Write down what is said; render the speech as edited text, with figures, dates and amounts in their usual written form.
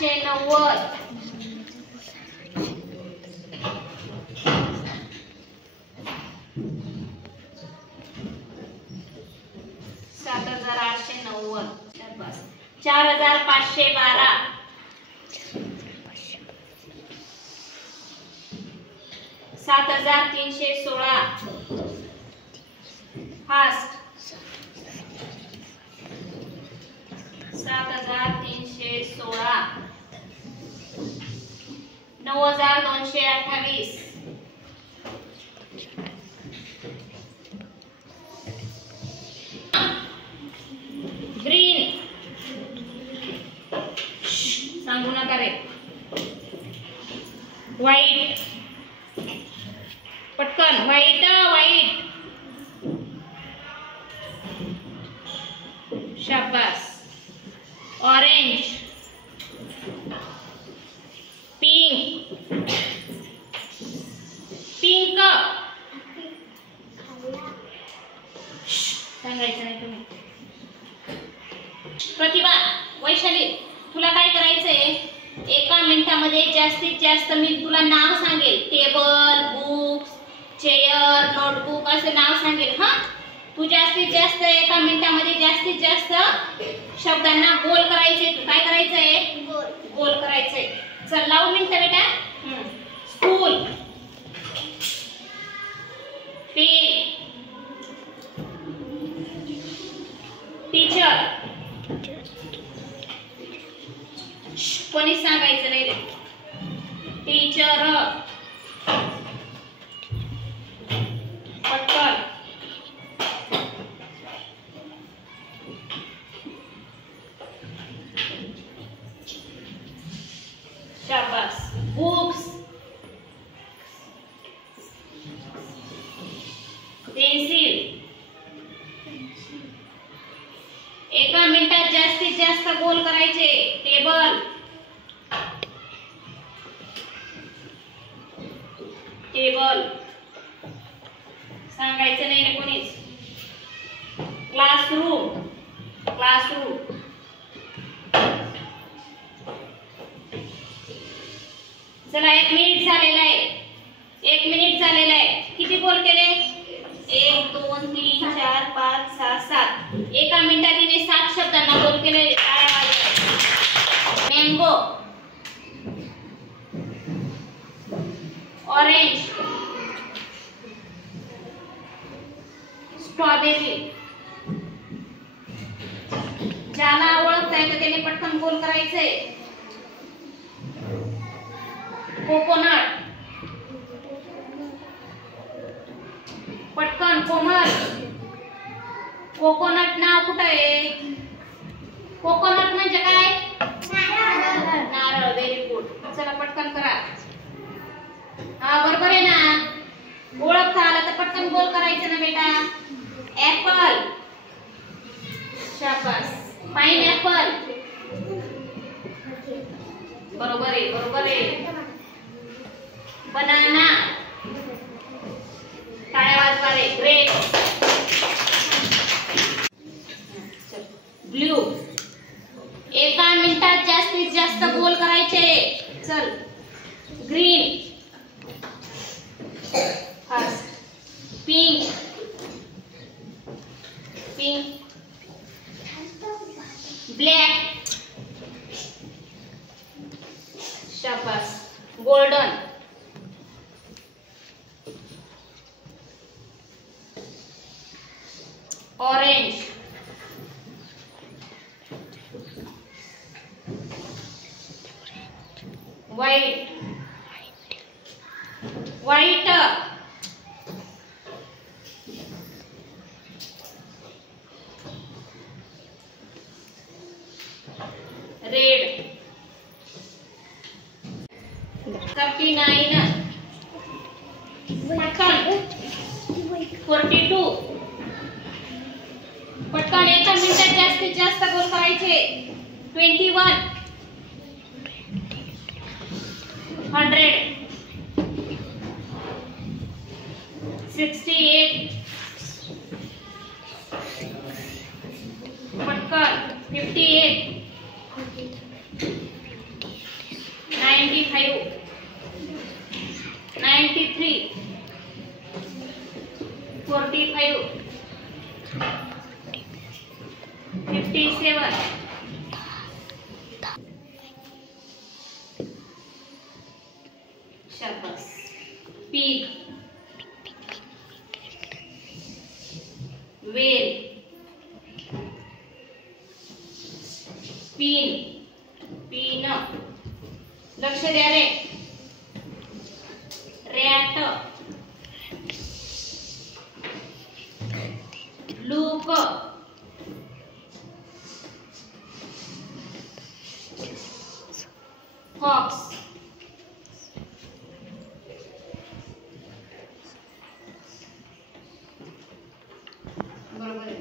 890 7,890 शाबास 4,512 7,316 fast 7,316 9,228 green सांगू नका रे व्हाईट पटकन व्हाईट व्हाईट शाबास ऑरेंज पिंक पिंक सांगायचं नाही तुम्ही प्रतिभा वैशाली तुला काय करायचंय एका मिनिटामध्ये जास्तीत जास्त मी तुला नाव सांगेल टेबल बुक्स चेअर नोटबुक असं नाव सांगेल हा तू जास्तीत जास्त एका मिनिटामध्ये जास्तीत जास्त शब्दांना गोल करायचे तू काय करायचंय गोल करायचंय चल लावू मिनिट बेटा स्कूल पेन टीचर कोणी सांगायचं नाही रे टीचर पटकन शाबास बुक्स पेन्सिल एका मिनिटात जास्तीत जास्त गोल करायचे टेबल टेबल सांगायचं नाही ना कोणीच क्लासरूम क्लासरूम चला 1 मिनिट झालेला आहे 1 मिनिट झालेला आहे किती गोल केले 1 2 3 4 5 6 7 एका मिनिटात तिने 7 शब्दांना गोल केले मँगो ऑरेंज स्ट्रॉबेरी ज्याला ओळखताय तर त्याने पटकन गोल करायचंय कोकोनट पटकन कोमल कोकोनट नाव कुठं आहे कोकोनट म्हणजे काय नारळ व्हेरी गुड चला पटकन करा हा बरोबर आहे ना ओळखता आलं तर पटकन गोल करायचं ना बेटा ऍपल शाबास पाइनएप्पल बरोबर आहे बनाना टाळ्या वाजवा रे ग्रेप ब्लू एका मिनिटात जास्तीत जास्त गोल करायचे चल green fast pink pink black शाबाश golden orange white white red 39 42 पटकन एका मिनिटात जास्तीत जास्त गोल करायचे 21 100 68 पटकन 58 40, 45, 57, शाबास. pig, whale, pin, pin, लक्ष द्या रे. rat, look, fox, बरोबर आहे.